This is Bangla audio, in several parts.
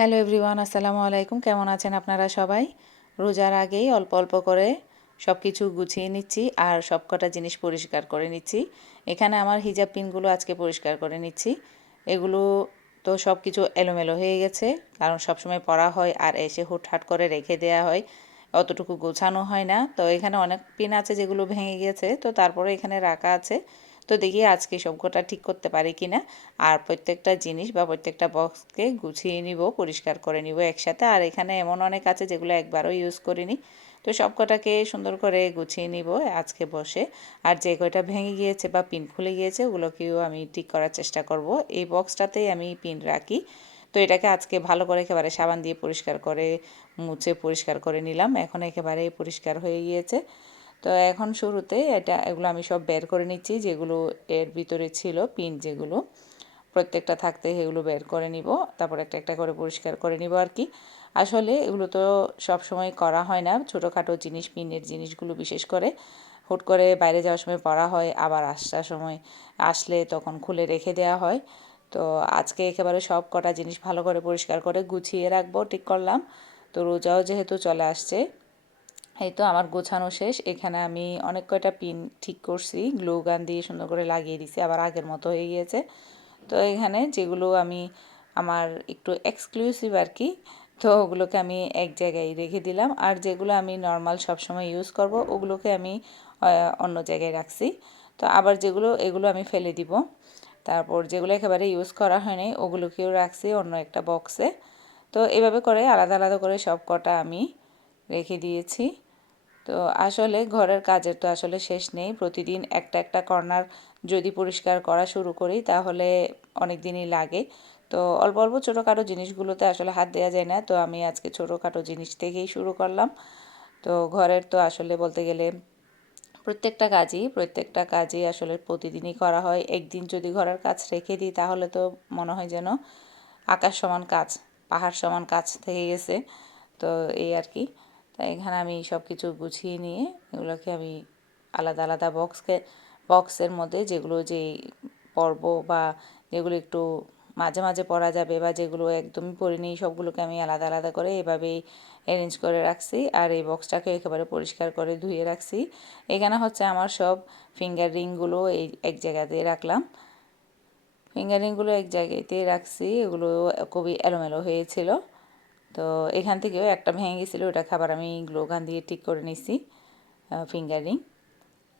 হ্যালো এভরিওয়ান, আসসালামু আলাইকুম। কেমন আছেন আপনারা সবাই? রোজার আগেই অল্প অল্প করে সব কিছু গুছিয়ে নিচ্ছি আর সবকটা জিনিস পরিষ্কার করে নিচ্ছি। এখানে আমার হিজাব পিনগুলো আজকে পরিষ্কার করে নিচ্ছি। এগুলো তো সব কিছু এলোমেলো হয়ে গেছে, কারণ সবসময় পরা হয় আর এসে হুটহাট করে রেখে দেওয়া হয়, অতটুকু গোছানো হয় না। তো এখানে অনেক পিন আছে যেগুলো ভেঙে গেছে, তো তারপরে এখানে রাখা আছে। তো দেখি আজকে সবকটা ঠিক করতে পারি কি না। আর প্রত্যেকটা জিনিস বা প্রত্যেকটা বক্সকে গুছিয়ে নিব, পরিষ্কার করে নিব একসাথে। আর এখানে এমন অনেক আছে যেগুলো একবারও ইউজ করিনি, তো সব কটাকে সুন্দর করে গুছিয়ে নিব আজকে বসে। আর যে কয়টা ভেঙে গিয়েছে বা পিন খুলে গিয়েছে ওগুলোকেও আমি ঠিক করার চেষ্টা করব। এই বক্সটাতেই আমি পিন রাখি। তো এটাকে আজকে ভালো করে একেবারে সাবান দিয়ে পরিষ্কার করে মুছে পরিষ্কার করে নিলাম। এখন একেবারেই পরিষ্কার হয়ে গিয়েছে। তো এখন শুরুতে এগুলো আমি সব বের করে নিচ্ছি, যেগুলো এর ভিতরে ছিল পিন, যেগুলো প্রত্যেকটা থাকতে এগুলো বের করে নিব, তারপর একটা একটা করে পরিষ্কার করে নিব আর কি। আসলে এগুলো তো সব সময় করা হয় না, ছোটোখাটো জিনিস, পিনের জিনিসগুলো বিশেষ করে হুট করে বাইরে যাওয়ার সময় পরা হয়, আবার আসার সময় আসলে তখন খুলে রেখে দেওয়া হয়। তো আজকে একেবারে সব কটা জিনিস ভালো করে পরিষ্কার করে গুছিয়ে রাখবো, ঠিক করলাম। তো রোজাও যেহেতু চলে আসছে, এই তো আমার গোছানো শেষ। এখানে আমি অনেক কয়টা পিন ঠিক করছি, গ্লু গান দিয়ে সুন্দর করে লাগিয়ে দিছি, আবার আগের মতো হয়ে গিয়েছে। তো এখানে যেগুলো আমি আমার একটু এক্সক্লুসিভ আর কি, তো ওগুলোকে আমি এক জায়গায় রেখে দিলাম। আর যেগুলো আমি নর্মাল সবসময় ইউজ করব ওগুলোকে আমি অন্য জায়গায় রাখছি। তো আবার এগুলো আমি ফেলে দিব। তারপর যেগুলো একেবারে ইউজ করা হয়নি ওগুলোকেও রাখছি অন্য একটা বক্সে। তো এভাবে করে আলাদা আলাদা করে সব কটা আমি রেখে দিয়েছি। তো আসলে ঘরের কাজের তো আসলে শেষ নেই, প্রতিদিন একটা একটা কর্নার যদি পরিষ্কার করা শুরু করি তাহলে অনেক দিনই লাগে। তো অল্প অল্প ছোটোখাটো জিনিসগুলোতে আসলে হাত দেওয়া যায় না, তো আমি আজকে ছোটোখাটো জিনিস থেকেই শুরু করলাম। তো ঘরের তো আসলে বলতে গেলে প্রত্যেকটা কাজই আসলে প্রতিদিনই করা হয়। একদিন যদি ঘরের কাজ রেখে দিই তাহলে তো মনে হয় যেন আকাশ সমান কাজ, পাহাড় সমান কাজ থেকে গেছে। তো এই আর কি। তাই এখানে আমি সব কিছু গুছিয়ে নিয়ে এগুলোকে আমি আলাদা আলাদা বক্সের মধ্যে, যেগুলো যে পরব বা যেগুলো একটু মাঝে মাঝে পরা যাবে বা যেগুলো একদমই পরিনি, সবগুলোকে আমি আলাদা আলাদা করে এভাবেই অ্যারেঞ্জ করে রাখছি। আর এই বক্সটাকে একেবারে পরিষ্কার করে ধুয়ে রাখছি। এখানে হচ্ছে আমার সব ফিঙ্গার রিংগুলো এই এক জায়গাতে রাখলাম, ফিঙ্গারিংগুলো এক জায়গাতে রাখছি। এগুলো খুবই এলোমেলো হয়েছিল, তো এখান থেকেও একটা ভেঙে গেছিলো, ওটাকে আবার আমি গ্লো গান দিয়ে ঠিক করে নিছি ফিঙ্গারিং।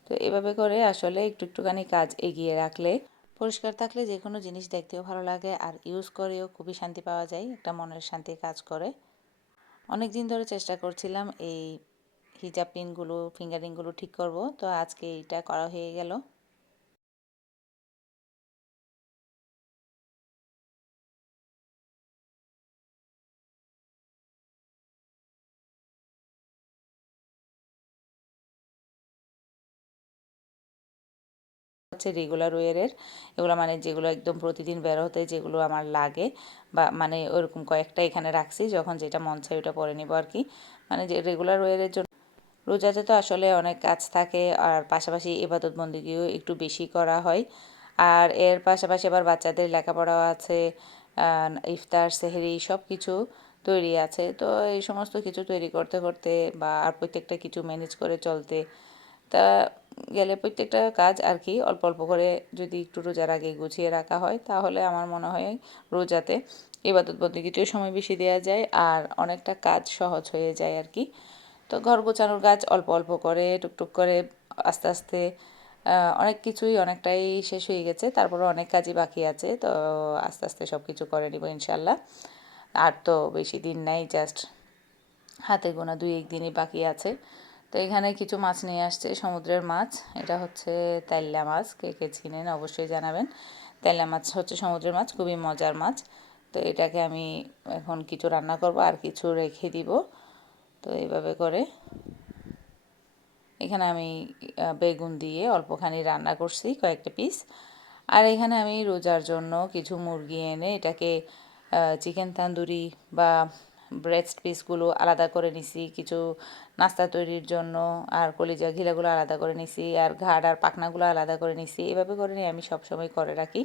তো এভাবে করে আসলে একটু একটুখানি কাজ এগিয়ে রাখলে, পরিষ্কার থাকলে যে কোনো জিনিস দেখতেও ভালো লাগে আর ইউজ করেও খুবই শান্তি পাওয়া যায়, একটা মনের শান্তি কাজ করে। অনেক দিন ধরে চেষ্টা করছিলাম এই হিজাব পিনগুলো, ফিঙ্গারিংগুলো ঠিক করব, তো আজকে এইটা করা হয়ে গেল। হচ্ছে রেগুলার ওয়ারের, এগুলো মানে যেগুলো একদম প্রতিদিন বের হতে যেগুলো আমার লাগে, বা মানে ওরকম কয়েকটা এখানে রাখছি, যখন যেটা মন চাই ওটা পরে নিব আর কি। মানে যে রেগুলার ওয়ারের জন্য রোজাতে তো আসলে অনেক কাজ থাকে, আর পাশাপাশি ইবাদত বন্দেগীও একটু বেশি করা হয়। আর এর পাশাপাশি আবার বাচ্চাদের লেখাপড়াও আছে, ইফতার সেহরি সব কিছু তৈরি আছে। তো এই সমস্ত কিছু তৈরি করতে করতে বা আর প্রত্যেকটা কিছু ম্যানেজ করে চলতে তা গেলে প্রত্যেকটা কাজ আর কি অল্প অল্প করে যদি একটু রোজার আগে গুছিয়ে রাখা হয় তাহলে আমার মনে হয় রোজাতে ইবাদত বন্দেগীতেও সময় বেশি দেওয়া যায় আর অনেকটা কাজ সহজ হয়ে যায় আর কি। তো ঘর গোছানোর কাজ অল্প অল্প করে টুকটুক করে আস্তে আস্তে অনেক কিছুই অনেকটাই শেষ হয়ে গেছে, তারপরে অনেক কাজই বাকি আছে। তো আস্তে আস্তে সব কিছু করে নিব ইনশাল্লাহ। আর তো বেশি দিন নাই, জাস্ট হাতে গোনা 2-1 দিনই বাকি আছে। তো এখানে কিছু মাছ নিয়ে আসছে, সমুদ্রের মাছ। এটা হচ্ছে তেল্লা মাছ, কে কে চিনেন অবশ্যই জানাবেন। তেল্লা মাছ হচ্ছে সমুদ্রের মাছ, খুবই মজার মাছ। তো এটাকে আমি এখন কিছু রান্না করব আর কিছু রেখে দিব। তো এইভাবে করে এখানে আমি বেগুন দিয়ে অল্পখানি রান্না করছি, কয়েকটা পিস। আর এখানে আমি রোজার জন্য কিছু মুরগি এনে এটাকে চিকেন তান্দুরি বা ব্রেস্ট পিসগুলো আলাদা করে নিছি, কিছু নাস্তা তৈরির জন্য। আর কলিজা ঘিলাগুলো আলাদা করে নিছি, আর ঘাড় আর পাখনাগুলো আলাদা করে নিছি। এভাবে করে নিয়ে আমি সবসময় করে রাখি।